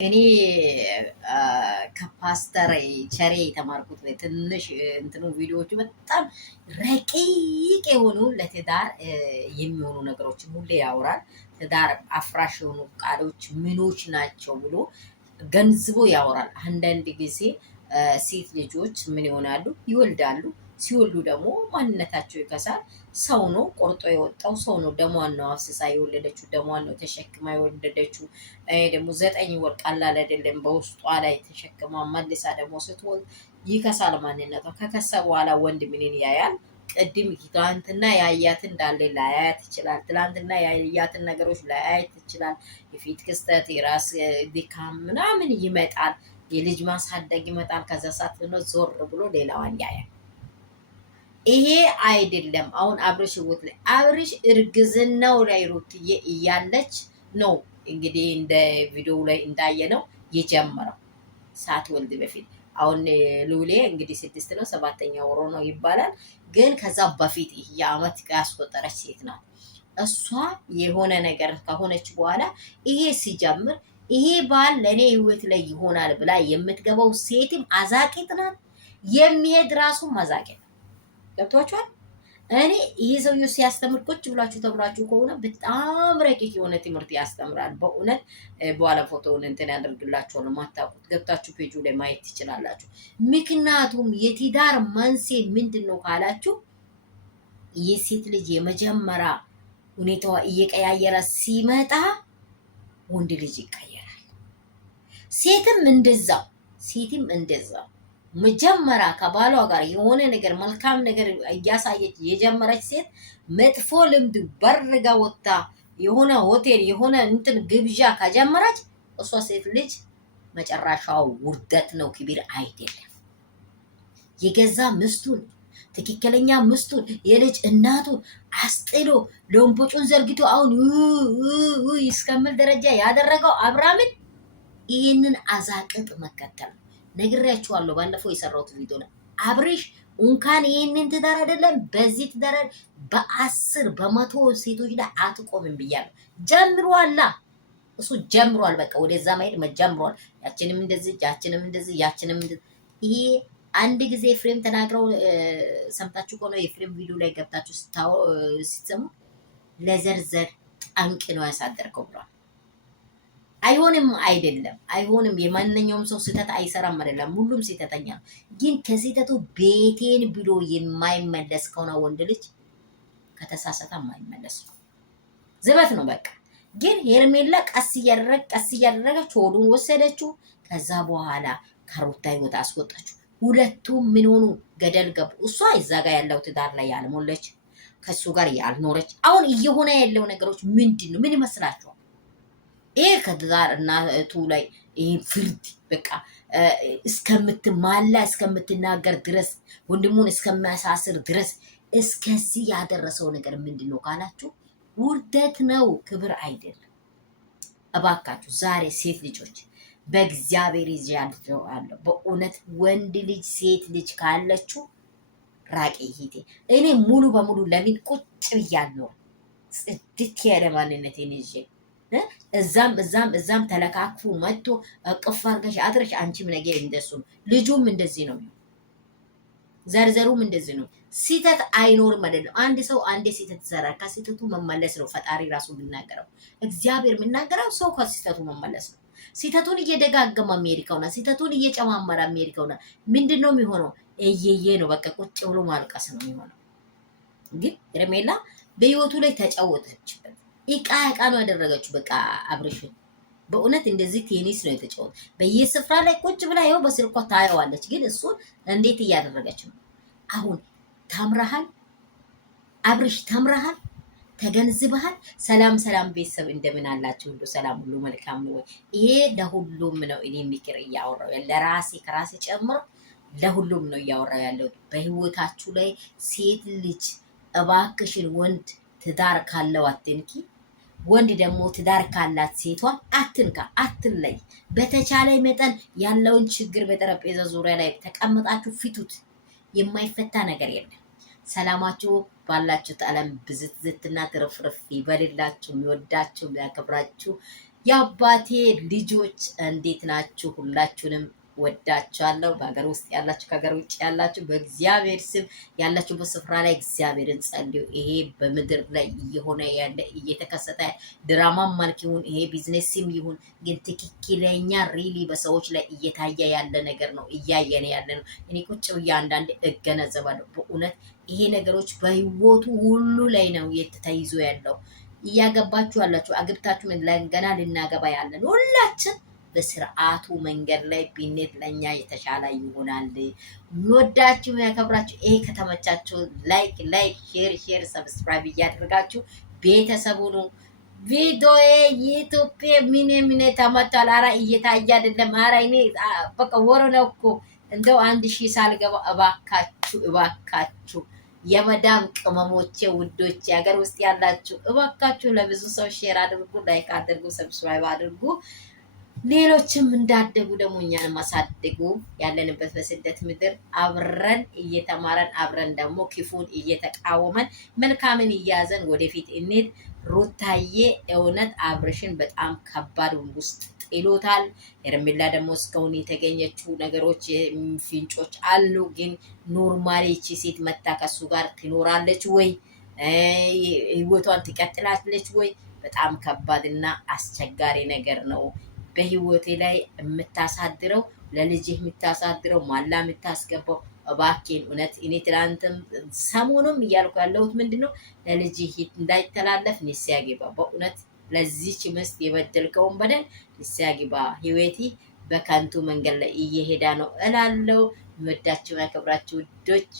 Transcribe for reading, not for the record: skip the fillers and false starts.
እኔ ከፓስተር ቸሬ የተማርኩት ትንሽ እንትኑ ቪዲዮዎቹ በጣም ረቂቅ የሆኑ ለትዳር የሚሆኑ ነገሮችን ሁሌ ያወራል። ትዳር አፍራሽ የሆኑ ቃሎች ምኖች ናቸው ብሎ ገንዝቦ ያወራል። አንዳንድ ጊዜ ሴት ልጆች ምን ይሆናሉ? ይወልዳሉ። ሲወልዱ ደግሞ ማንነታቸው ይከሳል። ሰው ነው ቆርጦ የወጣው ሰው ነው። ደሟን ነው አፍስሳ የወለደችው፣ ደሟን ነው ተሸክማ የወለደችው። ደግሞ 9 ወር ቀላል አይደለም። በውስጧ ላይ ተሸክማ መልሳ ደግሞ ስትወልድ ይከሳል ማንነቷ። ከከሳ በኋላ ወንድ ምንን ያያል? ቅድም ትላንትና ያያትን እንዳለ ላያያት ይችላል። ትላንትና ያያትን ነገሮች ላያያት ይችላል። የፊት ክስተት፣ የራስ ድካም ምናምን ይመጣል። የልጅ ማሳደግ ይመጣል። ከዛ ሰዓት ነው ዞር ብሎ ሌላዋን ያያል። ይሄ አይደለም። አሁን አብርሽ ህይወት ላይ አብርሽ እርግዝናው ላይ ሩትዬ እያለች ነው እንግዲህ እንደ ቪዲዮ ላይ እንዳየነው የጀመረው ሳትወልድ በፊት። አሁን ሉሌ እንግዲህ 6 ነው 7ኛ ወሮ ነው ይባላል። ግን ከዛ በፊት የአመት ያስቆጠረች ሴት ናት። እሷ የሆነ ነገር ከሆነች በኋላ ይሄ ሲጀምር ይሄ ባል ለእኔ ህይወት ላይ ይሆናል ብላ የምትገባው ሴትም አዛቂት ናት። የሚሄድ ራሱ አዛቂት ነው። ገብቷችኋል? እኔ ይሄ ሰውዬው ሲያስተምር ቁጭ ብላችሁ ተብላችሁ ከሆነ በጣም ረቂቅ የሆነ ትምህርት ያስተምራል። በእውነት በኋላ ፎቶውን እንትን ያደርግላችኋል። ማታውቁት ገብታችሁ ፔጁ ላይ ማየት ትችላላችሁ። ምክንያቱም የትዳር መንስኤ ምንድን ነው ካላችሁ የሴት ልጅ የመጀመሪያ ሁኔታዋ እየቀያየረ ሲመጣ ወንድ ልጅ ይቀየራል። ሴትም እንደዛው መጀመሪያ ከባሏ ጋር የሆነ ነገር መልካም ነገር እያሳየች የጀመረች ሴት መጥፎ ልምድ በርጋ ወጣ የሆነ ሆቴል የሆነ እንትን ግብዣ ከጀመረች እሷ ሴት ልጅ መጨረሻው ውርደት ነው፣ ክብር አይደለም። የገዛ ምስቱን ትክክለኛ ምስቱን የልጅ እናቱን አስጥሎ ሎምቦጩን ዘርግቶ አሁን እስከምል ደረጃ ያደረገው አብርሃምን ይህንን አዛቅጥ መከተል ነው። ነግሬያችኋለሁ። ባለፈው የሰራሁት ቪዲዮ ነው። አብርሽ እንኳን ይህንን ትዳር አይደለም በዚህ ትዳር በ10 በመቶ ሴቶች ላይ አትቆምም ብያለሁ። ጀምሯላ እሱ ጀምሯል። በቃ ወደዛ ማሄድ መጀምሯል። ያችንም እንደዚህ ያችንም እንደዚህ። ይሄ አንድ ጊዜ ፍሬም ተናግረው ሰምታችሁ ከሆነ የፍሬም ቪዲዮ ላይ ገብታችሁ ስትሰሙ ለዘርዘር ጠንቅ ነው ያሳደርከው ብሏል። አይሆንም። የማንኛውም ሰው ስህተት አይሰራም አይደለም። ሁሉም ስህተተኛ ነው። ግን ከስህተቱ ቤቴን ብሎ የማይመለስ ከሆነ ወንድ ልጅ ከተሳሳተ የማይመለስ ነው። ዝበት ነው በቃ። ግን ሄርሜላ ቀስ እያደረገች ሆዱን ወሰደችው። ከዛ በኋላ ከሩታ ህይወት አስወጣችው። ሁለቱም ምን ሆኑ? ገደል ገቡ። እሷ እዛ ጋር ያለው ትዳር ላይ ያልሞለች፣ ከሱ ጋር ያልኖረች። አሁን እየሆነ ያለው ነገሮች ምንድን ነው? ምን ይመስላችኋል? ይሄ ከትዳር እናቱ ላይ ይሄ ፍርድ በቃ እስከምትማላ እስከምትናገር ድረስ ወንድሙን እስከሚያሳስር ድረስ እስከዚህ ያደረሰው ነገር ምንድን ነው ካላችሁ ውርደት ነው፣ ክብር አይደለም። እባካችሁ ዛሬ ሴት ልጆች በእግዚአብሔር ይዣለሁ። በእውነት ወንድ ልጅ ሴት ልጅ ካለችው ራቂ ሂቴ። እኔ ሙሉ በሙሉ ለምን ቁጭ ብያለሁ? ጽድት ያለ ማንነቴን ይዤ እዛም ተለካክፉ መጥቶ እቅፍ አድርገሽ አድረሽ አንቺም ነገር እንደሱ ነው። ልጁም እንደዚህ ነው። ዘርዘሩም እንደዚህ ነው። ሲተት አይኖርም አይደለም። አንድ ሰው አንዴ ሲተት ይሰራል። ከሲተቱ መመለስ ነው ፈጣሪ ራሱ የሚናገረው። እግዚአብሔር የሚናገረው ሰው ከሲተቱ መመለስ ነው። ሲተቱን እየደጋገመ አሜሪካውና ሲተቱን እየጨማመረ አሜሪካውና ምንድነው የሚሆነው? እየየ ነው በቃ ቁጭ ብሎ ማልቀስ ነው የሚሆነው። ግን ሄርሜላ በህይወቱ ላይ ተጫወተችበት። እቃ ነው ያደረገችው። በቃ አብርሽ በእውነት እንደዚህ ቴኒስ ነው የተጫወተ። በየስፍራ ላይ ቁጭ ብላ ይኸው በስልኳ ታየዋለች። ግን እሱን እንዴት እያደረገች ነው? አሁን ተምረሃል አብርሽ፣ ተምረሃል፣ ተገንዝበሃል። ሰላም ቤተሰብ እንደምን አላችሁ? ሁሉ ሰላም፣ ሁሉ መልካም ነው ወይ? ይሄ ለሁሉም ነው እኔ ምክር እያወራው ለራሴ ከራሴ ጨምሮ ለሁሉም ነው እያወራው ያለው። በህይወታችሁ ላይ ሴት ልጅ እባክሽን ወንድ ትዳር ካለው አትንኪ። ወንድ ደግሞ ትዳር ካላት ሴቷ አትንካ፣ አትለይ። በተቻለ መጠን ያለውን ችግር በጠረጴዛ ዙሪያ ላይ ተቀምጣችሁ ፊቱት። የማይፈታ ነገር የለም። ሰላማችሁ ባላችሁት ዓለም ብዝትና ትርፍርፍ ይበልላችሁ። የሚወዳችሁ የሚያከብራችሁ የአባቴ ልጆች እንዴት ናችሁ? ሁላችሁንም ወዳችኋለሁ። በሀገር ውስጥ ያላችሁ ከሀገር ውጭ ያላችሁ በእግዚአብሔር ስም ያላችሁበት ስፍራ ላይ እግዚአብሔርን ጸልዩ። ይሄ በምድር ላይ እየሆነ ያለ እየተከሰተ ድራማም መልክ ይሁን ይሄ ቢዝነስም ይሁን ግን ትክክለኛ ሪሊ በሰዎች ላይ እየታየ ያለ ነገር ነው፣ እያየን ያለ ነው። እኔ ቁጭ ብዬ አንዳንድ እገነዘባለሁ። በእውነት ይሄ ነገሮች በህይወቱ ሁሉ ላይ ነው ተይዞ ያለው። እያገባችሁ ያላችሁ አግብታችሁ ገና ልናገባ ያለን ሁላችን በስርዓቱ መንገድ ላይ ቢኔት ለኛ የተሻለ ይሆናል። ወዳችሁ ያከብራችሁ። ይሄ ከተመቻችሁ ላይክ ሼር ሰብስክራይብ እያደረጋችሁ ቤተሰቡ ነው። ቪዲዮ ዩቲዩብ ምን ተመቷል። ኧረ እየታየ አይደለም። ኧረ እኔ በቃ ወሮ ነው እኮ እንደው 1000 ሳልገባ እባካችሁ የመዳም ቅመሞቼ ውዶቼ ሀገር ውስጥ ያላችሁ እባካችሁ ለብዙ ሰው ሼር አድርጉ፣ ላይክ አድርጉ፣ ሰብስክራይብ አድርጉ። ሌሎችም እንዳደጉ ደግሞ እኛንም አሳድጉ። ያለንበት በስደት ምድር አብረን እየተማረን አብረን ደግሞ ክፉን እየተቃወመን መልካምን እያዘን ወደፊት እንሂድ። ሩታዬ እውነት አብርሽን በጣም ከባድ ውስጥ ጥሎታል። ሄርሜላ ደግሞ እስካሁን የተገኘችው ነገሮች ፍንጮች አሉ። ግን ኖርማሊ ይቺ ሴት መታ ከሱ ጋር ትኖራለች ወይ? ህይወቷን ትቀጥላለች ወይ? በጣም ከባድና አስቸጋሪ ነገር ነው። በህይወቴ ላይ የምታሳድረው ለልጅህ የምታሳድረው ማላ የምታስገባው እባክህን እውነት እኔ ትላንትም ሰሞኑም እያልኩ ያለሁት ምንድነው ለልጅህ እንዳይተላለፍ ንስሐ ግባ። በእውነት ለዚች ምስት የበደልከውን በደል ንስሐ ግባ። ህይወቴ በከንቱ መንገድ ላይ እየሄዳ ነው እላለሁ። ወዳችሁ ያከብራችሁ ውዶች